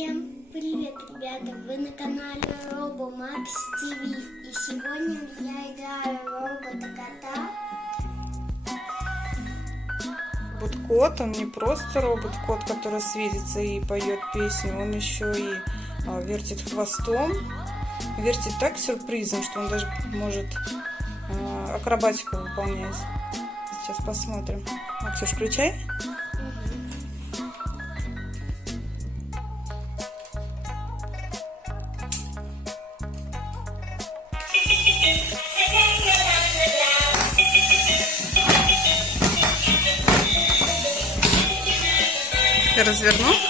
Всем привет, ребята! Вы на канале RoboMax TV. И сегодня я играю робота-кота. Робот-кот, он не просто робот-кот, который светится и поет песню, он еще и вертит хвостом, вертит так сюрпризом, что он даже может акробатику выполнять. Сейчас посмотрим. Ксюш, включай. Разверну.